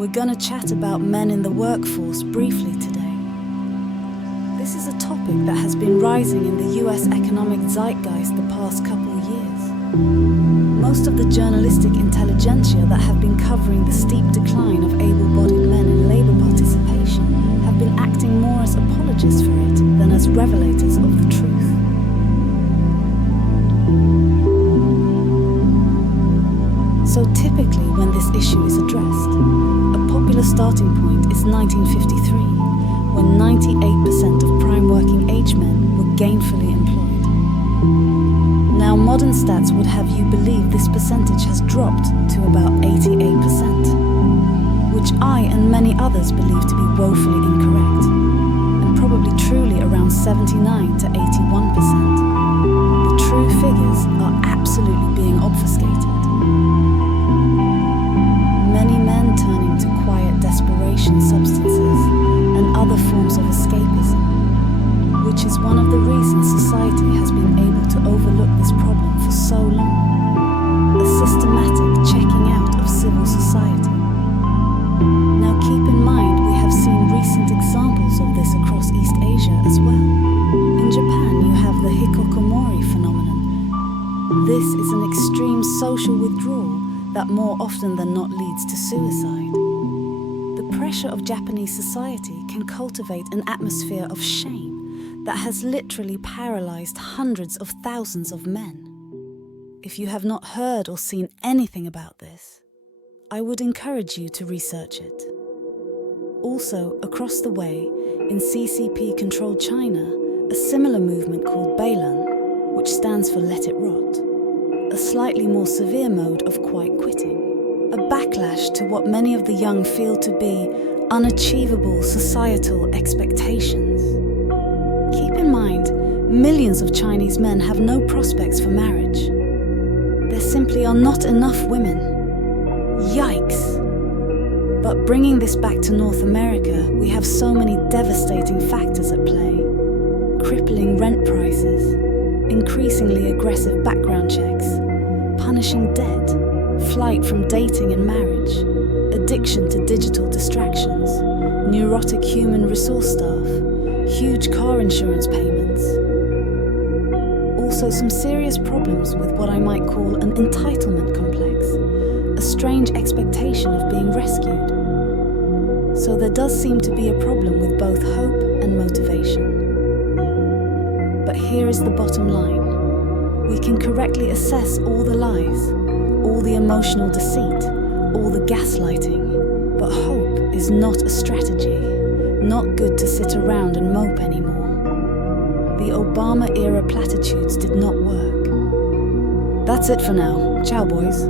we're gonna chat about men in the workforce briefly today. This is a topic that has been rising in the US economic zeitgeist the past couple of years. Most of the journalistic intelligentsia that have been covering the steep decline of able-bodied men in labour participation have been acting more as apologists for it than as revelators of the truth. So typically when this issue is addressed, a popular starting point is 1953, when 98% of prime working age men were gainfully employed. Now modern stats would have you believe this percentage has dropped to about 88%, which I and many others believe to be woefully incorrect, and probably truly around 79 to 81%. The true figures are absolutely being obfuscated. Many men turning to quiet desperation substances and other forms of escapism, which is one of the reasons society has been able to overlook this problem for so long. A systematic checking out of civil society. Now keep in mind we have seen recent examples of this across East Asia as well. In Japan you have the hikikomori phenomenon. This is an extreme social withdrawal that more often than not leads to suicide. The pressure of Japanese society can cultivate an atmosphere of shame that has literally paralyzed hundreds of thousands of men. If you have not heard or seen anything about this, I would encourage you to research it. Also, across the way, in CCP-controlled China, a similar movement called Beilan, which stands for Let It Rot, a slightly more severe mode of quiet quitting, a backlash to what many of the young feel to be unachievable societal expectations. Keep in mind, millions of Chinese men have no prospects for marriage. There simply are not enough women. Yikes! But bringing this back to North America, we have so many devastating factors at play. Crippling rent prices, increasingly aggressive background checks, punishing debt, flight from dating and marriage, addiction to digital distractions, neurotic human resource staff, huge car insurance payments. Also some serious problems with what I might call an entitlement complex, a strange expectation of being rescued. So there does seem to be a problem with both hope and motivation. But here is the bottom line. We can correctly assess all the lies, all the emotional deceit, all the gaslighting, but hope is not a strategy, not good to sit around and mope anymore. The Obama-era platitudes did not work. That's it for now. Ciao, boys.